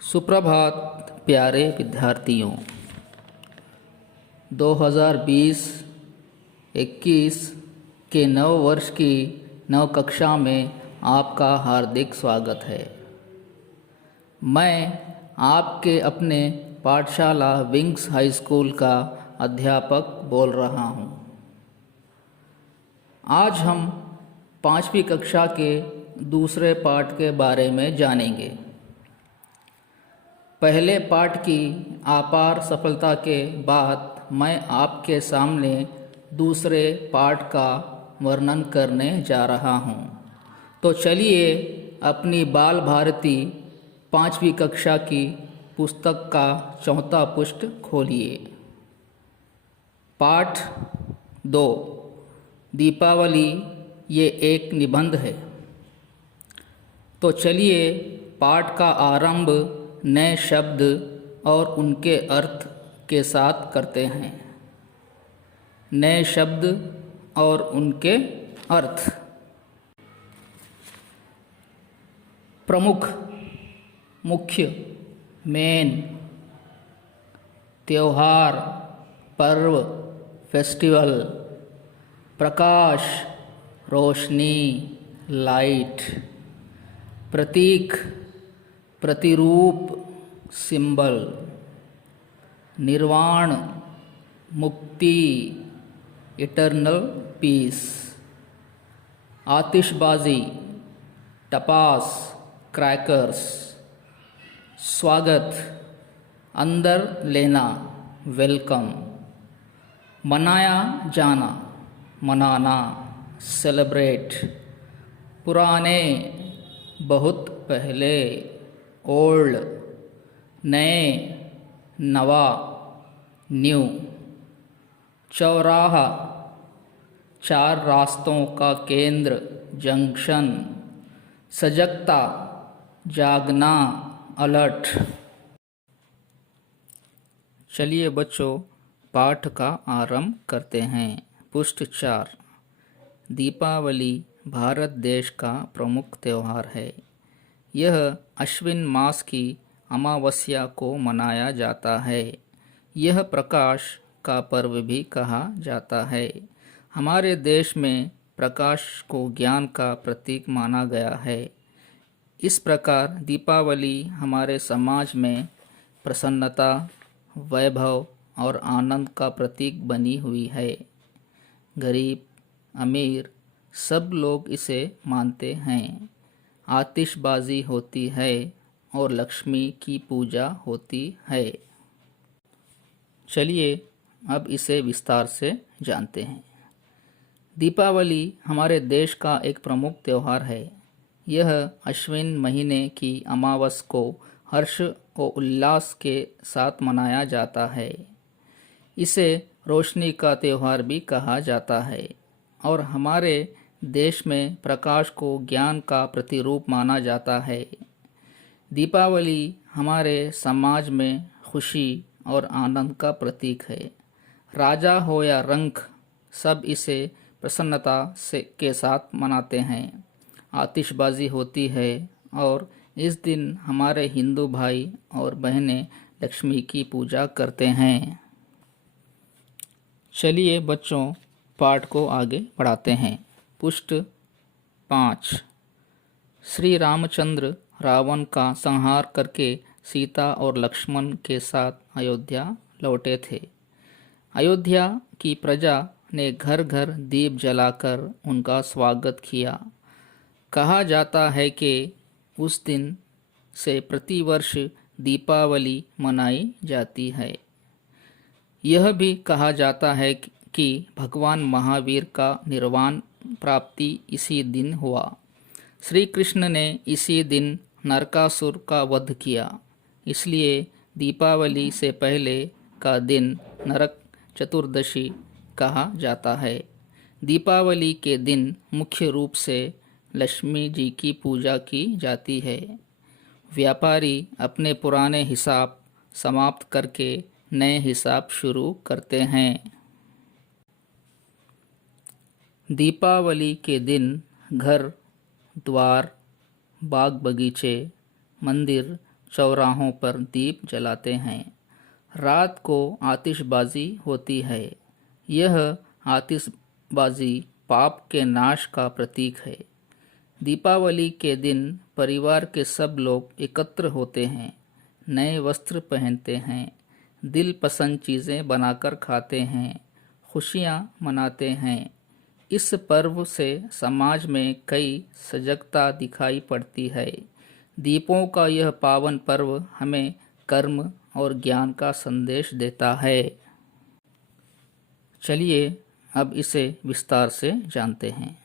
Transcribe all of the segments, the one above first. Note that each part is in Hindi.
सुप्रभात प्यारे विद्यार्थियों। 2020-21 के नव वर्ष की नव कक्षा में आपका हार्दिक स्वागत है। मैं आपके अपने पाठशाला विंग्स हाई स्कूल का अध्यापक बोल रहा हूँ। आज हम 5वीं कक्षा के दूसरे पाठ के बारे में जानेंगे। पहले पाठ की अपार सफलता के बाद मैं आपके सामने दूसरे पाठ का वर्णन करने जा रहा हूँ। तो चलिए अपनी बाल भारती 5वीं कक्षा की पुस्तक का 4वां पृष्ठ खोलिए। पाठ 2 दीपावली ये एक निबंध है। तो चलिए पाठ का आरंभ नए शब्द और उनके अर्थ के साथ करते हैं। नए शब्द और उनके अर्थ। प्रमुख, मुख्य, मेन। त्योहार, पर्व, फेस्टिवल। प्रकाश, रोशनी, लाइट। प्रतीक, प्रतिरूप, सिंबल। निर्वाण, मुक्ति, इटर्नल पीस। आतिशबाजी, टपास, क्रैकर्स। स्वागत, अंदर लेना, वेलकम। मनाया जाना, मनाना, सेलिब्रेट। पुराने, बहुत पहले, ओल्ड। नए, नवा, न्यू। चौराहा, 4 रास्तों का केंद्र, जंक्शन। सजगता, जागना, अलर्ट। चलिए बच्चों पाठ का आरंभ करते हैं। पृष्ठ 4। दीपावली भारत देश का प्रमुख त्यौहार है। यह अश्विन मास की अमावस्या को मनाया जाता है। यह प्रकाश का पर्व भी कहा जाता है। हमारे देश में प्रकाश को ज्ञान का प्रतीक माना गया है। इस प्रकार दीपावली हमारे समाज में प्रसन्नता, वैभव और आनंद का प्रतीक बनी हुई है। गरीब, अमीर सब लोग इसे मानते हैं। आतिशबाजी होती है और लक्ष्मी की पूजा होती है। चलिए अब इसे विस्तार से जानते हैं। दीपावली हमारे देश का एक प्रमुख त्यौहार है। यह अश्विन महीने की अमावस को हर्ष और उल्लास के साथ मनाया जाता है। इसे रोशनी का त्यौहार भी कहा जाता है और हमारे देश में प्रकाश को ज्ञान का प्रतिरूप माना जाता है। दीपावली हमारे समाज में खुशी और आनंद का प्रतीक है। राजा हो या रंक, सब इसे प्रसन्नता के साथ मनाते हैं। आतिशबाजी होती है और इस दिन हमारे हिंदू भाई और बहनें लक्ष्मी की पूजा करते हैं। चलिए बच्चों पाठ को आगे बढ़ाते हैं। पृष्ठ 5। श्री रामचंद्र रावण का संहार करके सीता और लक्ष्मण के साथ अयोध्या लौटे थे। अयोध्या की प्रजा ने घर घर दीप जलाकर उनका स्वागत किया। कहा जाता है कि उस दिन से प्रतिवर्ष दीपावली मनाई जाती है। यह भी कहा जाता है कि भगवान महावीर का निर्वाण प्राप्ति इसी दिन हुआ। श्री कृष्ण ने इसी दिन नरकासुर का वध किया। इसलिए दीपावली से पहले का दिन नरक चतुर्दशी कहा जाता है। दीपावली के दिन मुख्य रूप से लक्ष्मी जी की पूजा की जाती है। व्यापारी अपने पुराने हिसाब समाप्त करके नए हिसाब शुरू करते हैं। दीपावली के दिन घर, द्वार, बाग बगीचे, मंदिर चौराहों पर दीप जलाते हैं। रात को आतिशबाजी होती है। यह आतिशबाजी पाप के नाश का प्रतीक है। दीपावली के दिन परिवार के सब लोग एकत्र होते हैं, नए वस्त्र पहनते हैं, दिल पसंद चीज़ें बनाकर खाते हैं, खुशियाँ मनाते हैं। इस पर्व से समाज में कई सजगता दिखाई पड़ती है। दीपों का यह पावन पर्व हमें कर्म और ज्ञान का संदेश देता है। चलिए अब इसे विस्तार से जानते हैं।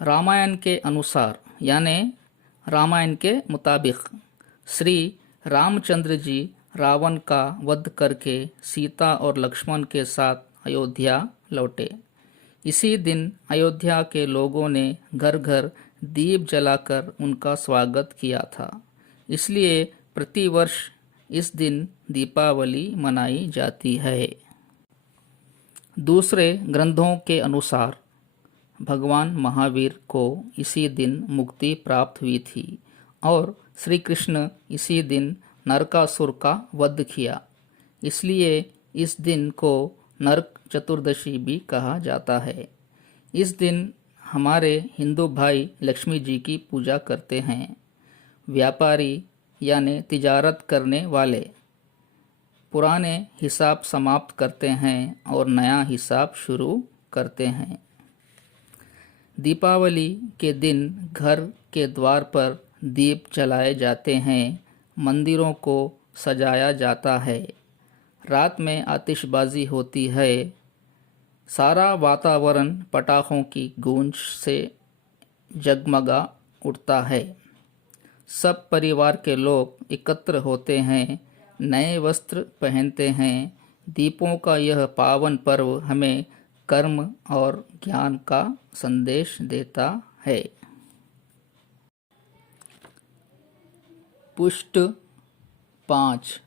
रामायण के अनुसार यानी रामायण के मुताबिक श्री रामचंद्र जी रावण का वध करके सीता और लक्ष्मण के साथ अयोध्या लौटे। इसी दिन अयोध्या के लोगों ने घर घर दीप जलाकर उनका स्वागत किया था। इसलिए प्रतिवर्ष इस दिन दीपावली मनाई जाती है। दूसरे ग्रंथों के अनुसार भगवान महावीर को इसी दिन मुक्ति प्राप्त हुई थी और श्री कृष्ण इसी दिन नरकासुर का वध किया। इसलिए इस दिन को नरक चतुर्दशी भी कहा जाता है। इस दिन हमारे हिंदू भाई लक्ष्मी जी की पूजा करते हैं। व्यापारी यानी तिजारत करने वाले पुराने हिसाब समाप्त करते हैं और नया हिसाब शुरू करते हैं। दीपावली के दिन घर के द्वार पर दीप जलाए जाते हैं, मंदिरों को सजाया जाता है, रात में आतिशबाजी होती है, सारा वातावरण पटाखों की गूंज से जगमगा उठता है। सब परिवार के लोग एकत्र होते हैं, नए वस्त्र पहनते हैं। दीपों का यह पावन पर्व हमें कर्म और ज्ञान का संदेश देता है। पुष्ट 5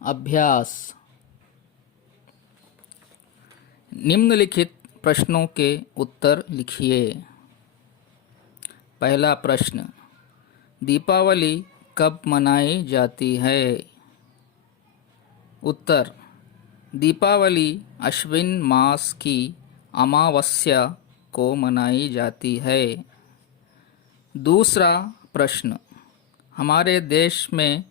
अभ्यास। निम्नलिखित प्रश्नों के उत्तर लिखिए। पहला प्रश्न, दीपावली कब मनाई जाती है? उत्तर, दीपावली अश्विन मास की अमावस्या को मनाई जाती है। दूसरा प्रश्न, हमारे देश में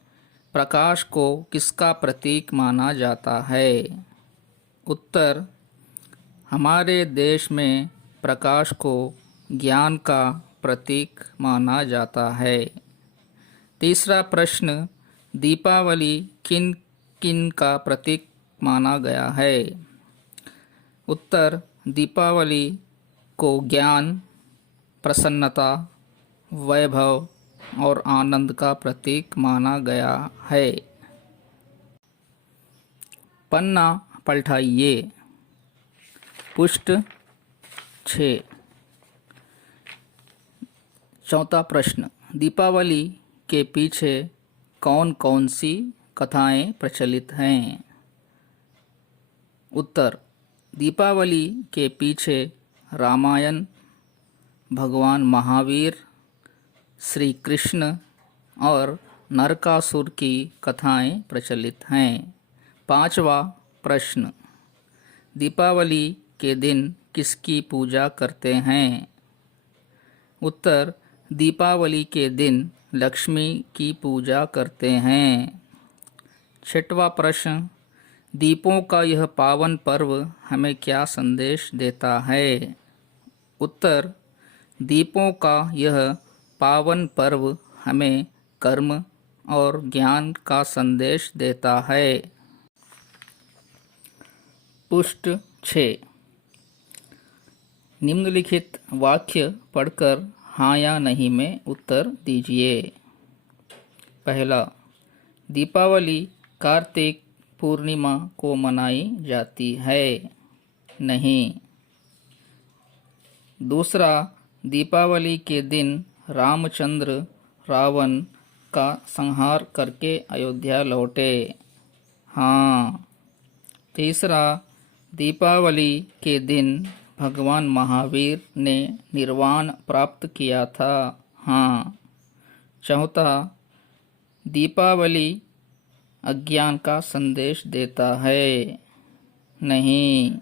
प्रकाश को किसका प्रतीक माना जाता है? उत्तर, हमारे देश में प्रकाश को ज्ञान का प्रतीक माना जाता है। तीसरा प्रश्न, दीपावली किन किन का प्रतीक माना गया है? उत्तर, दीपावली को ज्ञान, प्रसन्नता, वैभव और आनंद का प्रतीक माना गया है। पन्ना पलटाइए। पुष्ट 6। चौथा प्रश्न, दीपावली के पीछे कौन कौन सी कथाएं प्रचलित हैं? उत्तर, दीपावली के पीछे रामायण, भगवान महावीर, श्री कृष्ण और नरकासुर की कथाएं प्रचलित हैं। पांचवा प्रश्न, दीपावली के दिन किसकी पूजा करते हैं? उत्तर, दीपावली के दिन लक्ष्मी की पूजा करते हैं। छठवां प्रश्न, दीपों का यह पावन पर्व हमें क्या संदेश देता है? उत्तर, दीपों का यह पावन पर्व हमें कर्म और ज्ञान का संदेश देता है। पुष्ट 6। निम्नलिखित वाक्य पढ़कर हाँ या नहीं में उत्तर दीजिए। पहला, दीपावली कार्तिक पूर्णिमा को मनाई जाती है। नहीं। दूसरा, दीपावली के दिन रामचंद्र रावण का संहार करके अयोध्या लौटे। हाँ। तीसरा, दीपावली के दिन भगवान महावीर ने निर्वाण प्राप्त किया था। हाँ। चौथा, दीपावली अज्ञान का संदेश देता है? नहीं।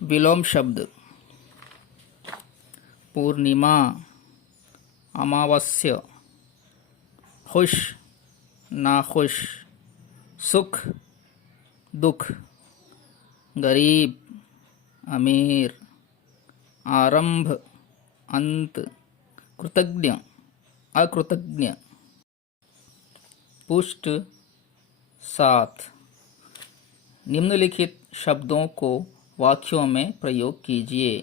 विलोम शब्द: पूर्णिमा, अमावस्या, खुश, नाखुश, सुख, दुख, गरीब, अमीर, आरंभ, अंत, कृतज्ञ, अकृतज्ञ। पुष्ट 7। निम्नलिखित शब्दों को वाक्यों में प्रयोग कीजिए।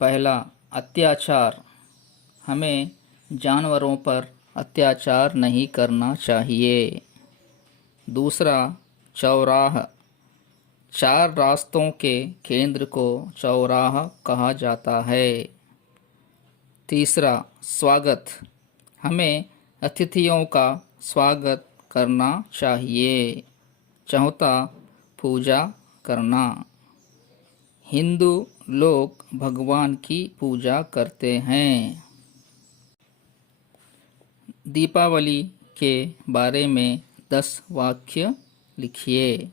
पहला, अत्याचार। हमें जानवरों पर अत्याचार नहीं करना चाहिए। दूसरा, चौराहा। 4 रास्तों के केंद्र को चौराहा कहा जाता है। तीसरा, स्वागत। हमें अतिथियों का स्वागत करना चाहिए। चौथा, पूजा करना। हिंदू लोग भगवान की पूजा करते हैं। दीपावली के बारे में 10 वाक्य लिखिए।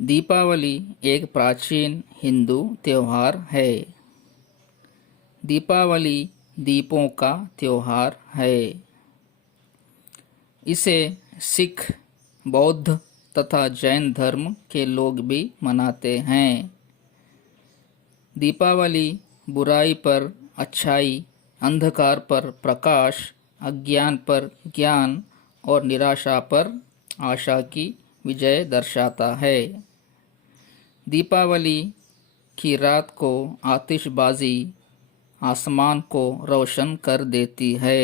दीपावली एक प्राचीन हिंदू त्योहार है। दीपावली दीपों का त्योहार है। इसे सिख, बौद्ध तथा जैन धर्म के लोग भी मनाते हैं। दीपावली बुराई पर अच्छाई, अंधकार पर प्रकाश, अज्ञान पर ज्ञान और निराशा पर आशा की विजय दर्शाता है। दीपावली की रात को आतिशबाजी आसमान को रोशन कर देती है।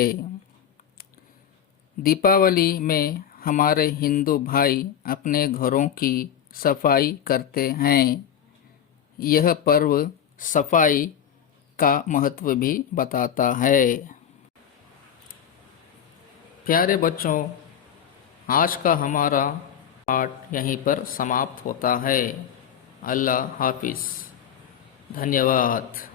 दीपावली में हमारे हिंदू भाई अपने घरों की सफाई करते हैं। यह पर्व सफाई का महत्व भी बताता है। प्यारे बच्चों, आज का हमारा पाठ यहीं पर समाप्त होता है। अल्लाह हाफिज़। धन्यवाद।